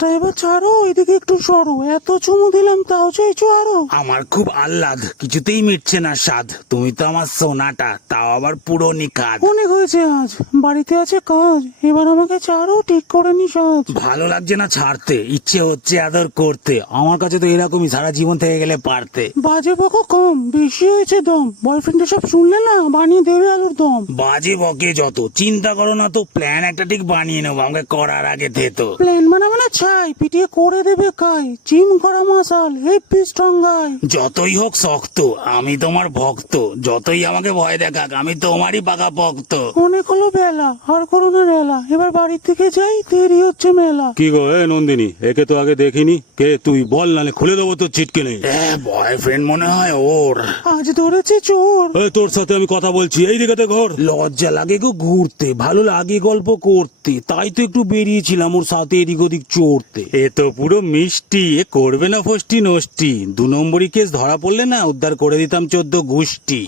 হাতটা এবার ছাড়ো, এদিকে একটু সরো। এত চুমু দিলাম তাও চাইছো আরো? আমার খুব আহ্লাদ, কিছুতেই মিটছে না স্বাদ। তুমি তো আমার সোনাটা, তাও আবার পুরো নিকাদ। অনেক হয়েছে আজ, বাড়িতে আছে কাজ, এবার আমাকে ছাড়ো, ঠিক করে নি সাজ। ভালো লাগছে না ছাড়তে, ইচ্ছে হচ্ছে আদর করতে। আমার কাছে তো এরকমই, সারা জীবন থেকে গেলে পারতে। বাজে বকো কম, বেশি হয়েছে দম। বয়ফ্রেন্ডে সব শুনলে না, বানিয়ে দেবে আলুর দম। বাজে বকে যত, চিন্তা করো না তো, প্ল্যান একটা ঠিক বানিয়ে নেবো আমাকে করার আগে থেতো। প্লেন মানে ছাই পিটিয়ে করে দেবে কাই। জিম করা মাসাল, হেভি স্ট্রং গাই। যতই হোক শক্ত, আমি তোমার ভক্ত। যতই আমাকে ভয় দেখাক, আমি তোমারই পাকা ভক্ত। অনেক হলো বেলা, আর করো না রেলা। এবার বাড়ির থেকে যাই, দেরি হচ্ছে মেলা। কি গো নন্দিনী, একে তো আগে দেখিনি। কে তুই? বল, নালে খুলে দেবো তোর চিটকে নেই। বয়ফ্রেন্ড মনে হয় ওর। আজ ধরেছে চোর। তোর সাথে আমি কথা বলছি, এই দিকে ঘর। লজ্জা লাগে গো ঘুরতে, ভালো লাগে গল্প করতে, তাই তো একটু বেরিয়েছিলাম ওর সাথে এদিক ওদিক চড়তে। এ তো পুরো মিষ্টি, এ করবে না ফষ্টি নষ্টি। 2 নম্বরই কেস ধরা পড়লে না, উদ্ধার করে দিতাম 14 গোষ্ঠী।